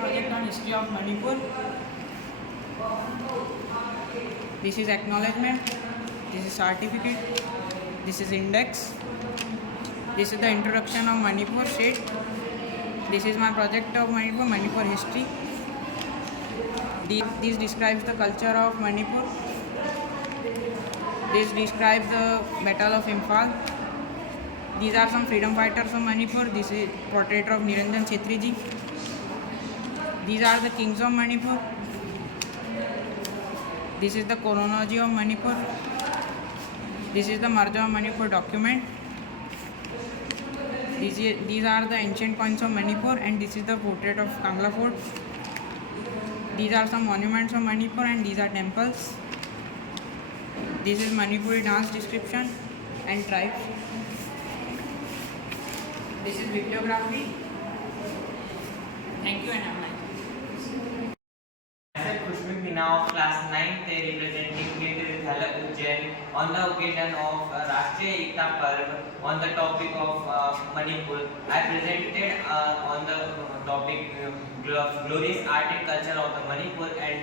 project on history of Manipur. This is acknowledgement, this is certificate, this is index, this is the introduction of Manipur state. This is my project of Manipur history. This describes the culture of Manipur. This describes the Battle of Imphal. These are some freedom fighters of Manipur. This is portrait of Niranjan Chhetriji. These are the kings of Manipur. This is the chronology of Manipur. This is the merger of Manipur document. These are the ancient coins of Manipur, and this is the portrait of Kangla Fort. These are some monuments of Manipur, and these are temples. This is Manipuri dance description and tribes. This is bibliography. Thank you and have a nice day. Myself Kushmik Mina of class 9th representing Great Jhalak Ujjain on the occasion of Rashtriya Ekta Parv on the topic of Manipur. I presented on the topic glorious art and culture of the Manipur and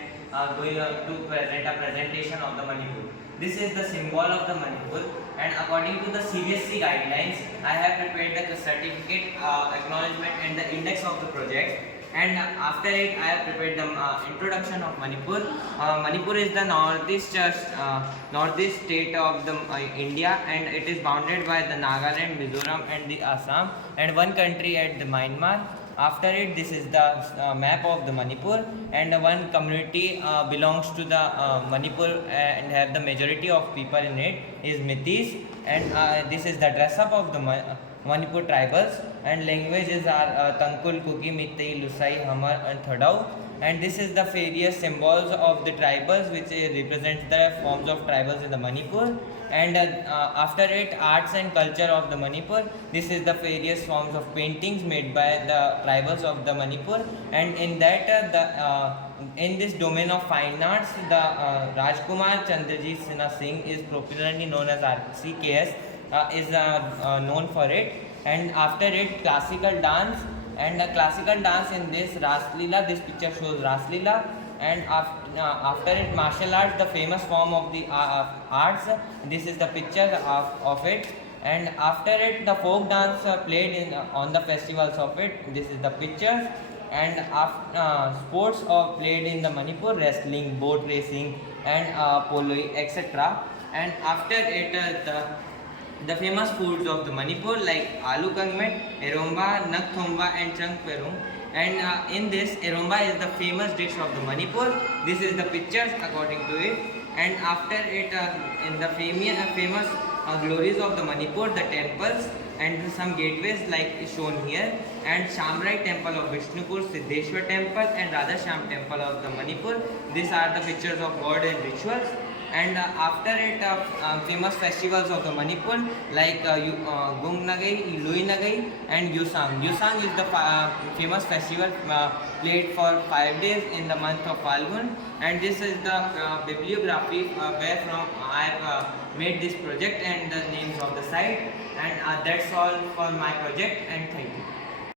going to present a presentation of the Manipur. This is the symbol of the Manipur, and according to the CBSE guidelines, I have prepared the certificate, acknowledgement and the index of the project. And after it, I have prepared the introduction of Manipur. Manipur is the northeast state of the India, and it is bounded by the Nagaland, Mizoram and the Assam, and one country at the Myanmar. After it, this is the map of the Manipur, and one community belongs to the Manipur and have the majority of people in it is Meiteis, and this is the dress up of the Manipur tribals, and languages are Tangkhul, Kuki, Meitei, Lusai, Hamar and Thadau, and this is the various symbols of the tribals which represents the forms of tribals in the Manipur. And after it, arts and culture of the Manipur. This is the various forms of paintings made by the tribals of the Manipur, and in that in this domain of fine arts, the Rajkumar Chandrajit Sinha Singh is popularly known as RCKS, is known for it. And after it, classical dance, and classical dance in this Ras Leela. This picture shows Ras Leela. And after it, martial arts, the famous form of the arts. This is the picture of it. And after it, the folk dance played in on the festivals of it. This is the picture. And after sports played in the Manipur: wrestling, boat racing, and polo, etc. And after it, the famous foods of the Manipur like aloo kangmet, eromba, nak thomba, and chang perung. And in this, eromba is the famous dish of the Manipur. This is the pictures according to it. And after it, in the famous glories of the Manipur, the temples and some gateways like shown here, and Shamrai temple of Vishnupur, Siddheshwar temple and Radhasham temple of the Manipur. These are the pictures of god and rituals. And after it, famous festivals of the Manipur like Gung Nagai, Lui Nagai and Yusang. Yusang is the famous festival played for 5 days in the month of Falgun, and this is the bibliography where from I have made this project and the names of the site. And that's all for my project, and thank you.